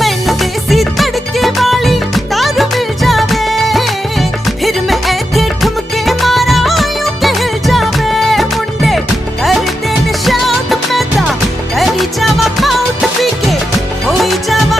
मैनू देसी तड़के वाली दारू मिल जावे, फिर मैं ऐथे ठुमके मारा यूं के हिल जावे। मुंडे करदे ने शौक मैं तां करी जावा पाउट पी के होई जावा